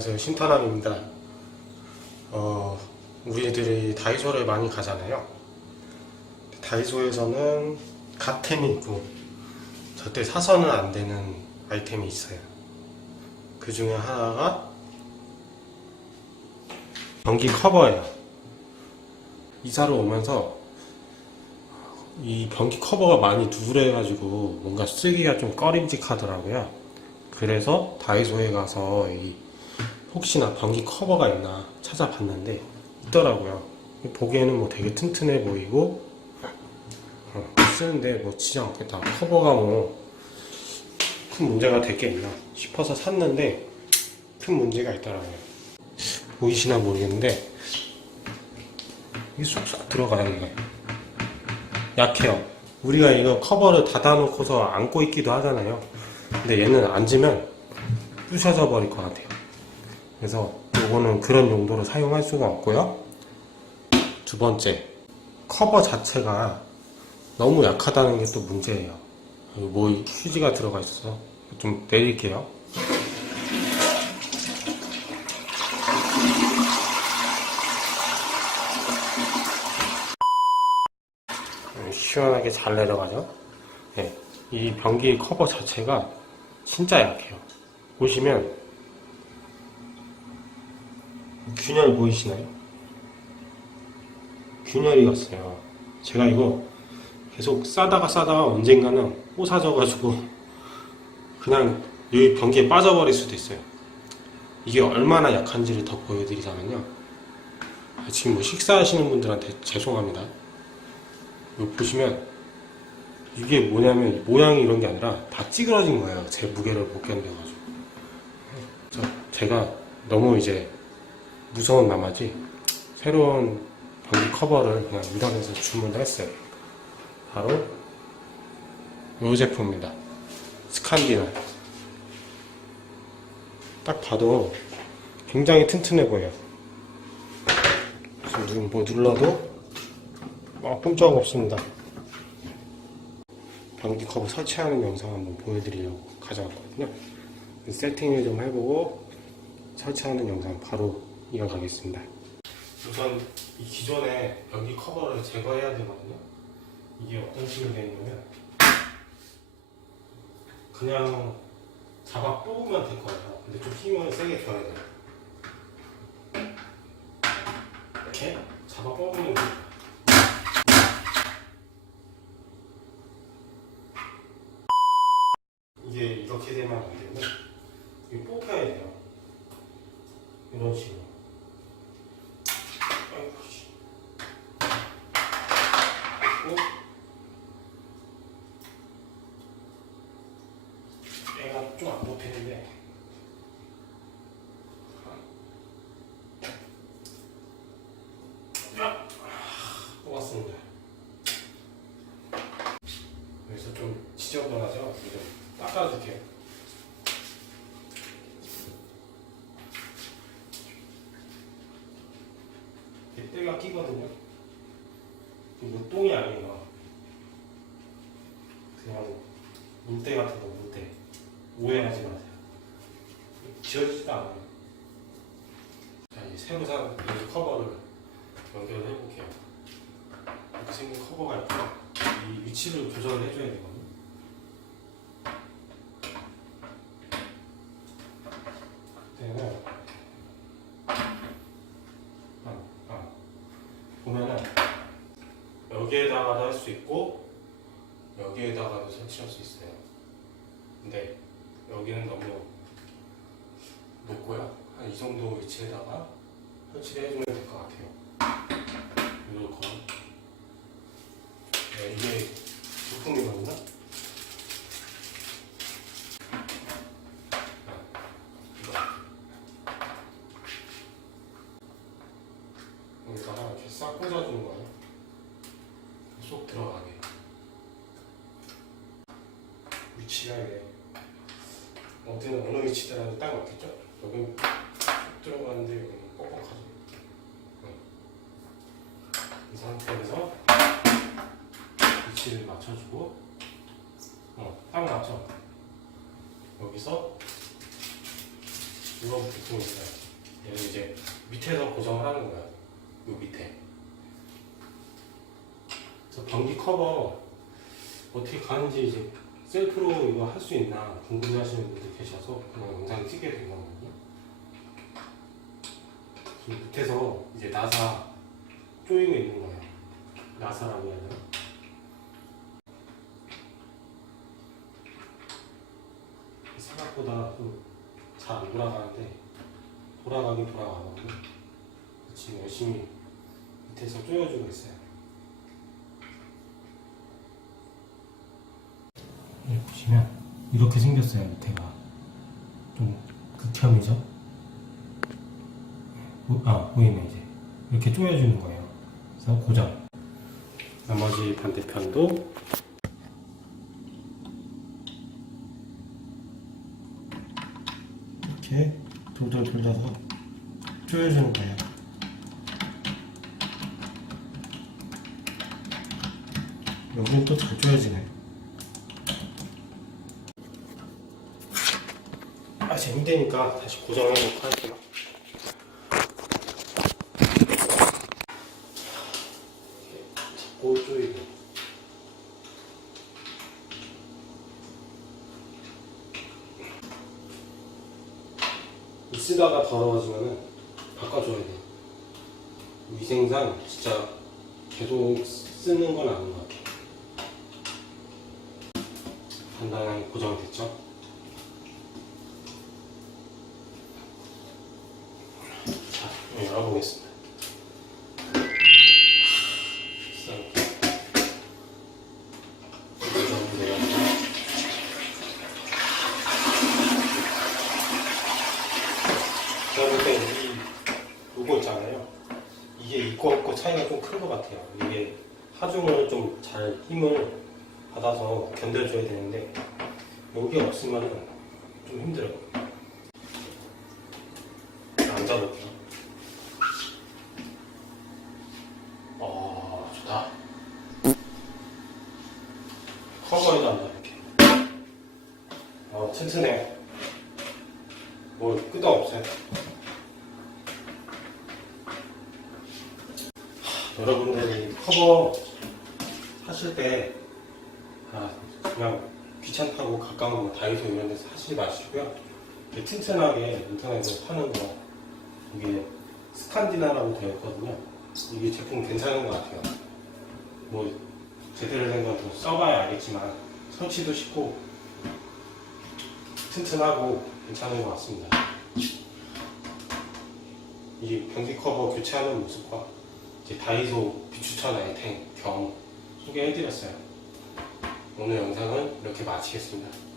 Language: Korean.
안녕하세요. 신탄환입니다. 어, 우리들이 다이소를 많이 가잖아요. 다이소에서는 갓템이 있고 절대 사서는 안 되는 아이템이 있어요. 그 중에 하나가 변기 커버예요. 이사를 오면서 이 변기 커버가 많이 누래가지고 뭔가 쓰기가 좀 꺼림직하더라고요. 그래서 다이소에 가서 이 혹시나 변기 커버가 있나 찾아봤는데 있더라고요. 보기에는 뭐 되게 튼튼해 보이고 어, 쓰는데 뭐 지장 않겠다. 커버가 뭐 큰 문제가 될 게 있나 싶어서 샀는데 큰 문제가 있더라고요. 보이시나 모르겠는데 이게 쏙쏙 들어가요 이게 약해요. 우리가 이거 커버를 닫아놓고서 안고 있기도 하잖아요. 근데 얘는 앉으면 부셔져 버릴 것 같아요. 그래서 이거는 그런 용도로 사용할 수가 없고요. 두 번째, 커버 자체가 너무 약하다는 게 또 문제예요. 뭐 휴지가 들어가 있어서 좀 내릴게요. 음, 시원하게 잘 내려가죠. 네, 이 변기 커버 자체가 진짜 약해요. 보시면 균열 보이시나요? 균열이 갔어요. 제가 이거 계속 싸다가 싸다가 언젠가는 뽀사져가지고 그냥 여기 변기에 빠져버릴 수도 있어요. 이게 얼마나 약한지를 더 보여드리자면요. 아, 지금 뭐 식사하시는 분들한테 죄송합니다. 이거 보시면 이게 뭐냐면 모양이 이런 게 아니라 다 찌그러진 거예요. 제 무게를 못 견뎌가지고. 저, 제가 너무 이제 무서운 나머지 새로운 변기 커버를 그냥 인터넷에서 주문을 했어요. 바로 이 제품입니다. 스칸디나. 딱 봐도 굉장히 튼튼해 보여요. 지금 뭐 눌러도 막 꼼짝 없습니다. 변기 커버 설치하는 영상 한번 보여드리려고 가져왔거든요. 세팅을 좀 해보고 설치하는 영상 바로 이어가겠습니다. 우선 이 기존의 변기 커버를 제거해야 되거든요. 이게 어떤 식으로 되어 있냐면 그냥 잡아 뽑으면 될 거예요. 근데 좀 힘을 세게 줘야 돼요. 이렇게 잡아 뽑으면 돼요. 이게 이렇게 되면 안 되고 이거 뽑혀야 돼요. 이런 식으로. 아이고, 씨. 뽑고 얘가 좀 안 뽑히는데 아, 뽑았습니다. 그래서 좀 지저분하죠? 좀 닦아줄게요. 때가 끼거든요. 이거 똥이 아니에요. 그냥 물때 같은 거, 물때. 오해하지 마세요. 지워지지도 않아요. 자, 이 새로 산 이 커버를 연결을 해볼게요. 이렇게 생긴 커버가 있고요. 이 위치를 조절을 해줘야 되거든요. 그때는 아, 아. 보면은 여기에다가도 할 수 있고 여기에다가도 설치할 수 있어요. 근데 여기는 너무 높고요. 한 이 정도 위치에다가 설치를 해주면 될 것 같아요. 거. 네, 이게 부품이거든요. 여기다가 이렇게 싹 꽂아주는 거예요. 쏙 들어가게. 위치가 이게 어디는 어느 위치더라도 딱 맞겠죠? 여긴 쏙 들어가는데 여기는 뻑뻑하죠. 네. 이 상태에서 위치를 맞춰주고 어, 딱 맞죠? 여기서 이거 부품 있어요. 얘를 이제 밑에서 고정을 하는 거야. 요 밑에. 그래서 변기 커버 어떻게 가는지 이제 셀프로 이거 할 수 있나 궁금해 하시는 분들 계셔서 그냥 영상 찍게 된 거거든요. 지금 밑에서 이제 나사 조이고 있는 거예요. 나사라고 해야 되나? 생각보다 좀잘안 돌아가는데 돌아가긴 돌아가거든요. 지금 열심히 밑에서 조여주고 있어요. 여기 보시면 이렇게 생겼어요 밑에가 좀 극혐이죠? 보- 아 보이네 이제 이렇게 조여주는 거예요. 그래서 고정. 나머지 반대편도 이렇게 돌돌 돌려서 조여주는 거예요. 여기는 또 잘 조여지네. 아 재밌다니까 다시 고정해 놓고 할게요. 이렇게 잡고 조이고. 이 쓰다가 더러워지면은 바꿔줘야 돼. 위생상 진짜 계속 쓰는 건 아닌 것 같아. 간단하게 고정됐죠? 자, 네, 열어보겠습니다. 자, 고정돼요. 제가 볼 때 이 요거 있잖아요. 이게 있고 없고 차이가 좀 큰 것 같아요. 이게 하중을 좀 잘 힘을 받아서 견뎌줘야 되는데 여기 없으면 좀 힘들어요. 앉아볼게요. 어, 좋다. 커버에도 앉아 이렇게. 어, 튼튼해요. 뭐 끄덕 없어요. 하, 여러분들이 커버 하실 때 아, 그냥 귀찮다고 가까운 뭐 다이소 이런 데서 하시지 마시고요. 튼튼하게 인터넷에서 파는 거 이게 스칸디나라고 되어 있거든요. 이게 제품 괜찮은 것 같아요. 뭐 제대로 된 건 더 써봐야 알겠지만 설치도 쉽고 튼튼하고 괜찮은 것 같습니다. 이 변기 커버 교체하는 모습과 다이소 비추천 아이템 겸 소개해드렸어요. 오늘 영상은 이렇게 마치겠습니다.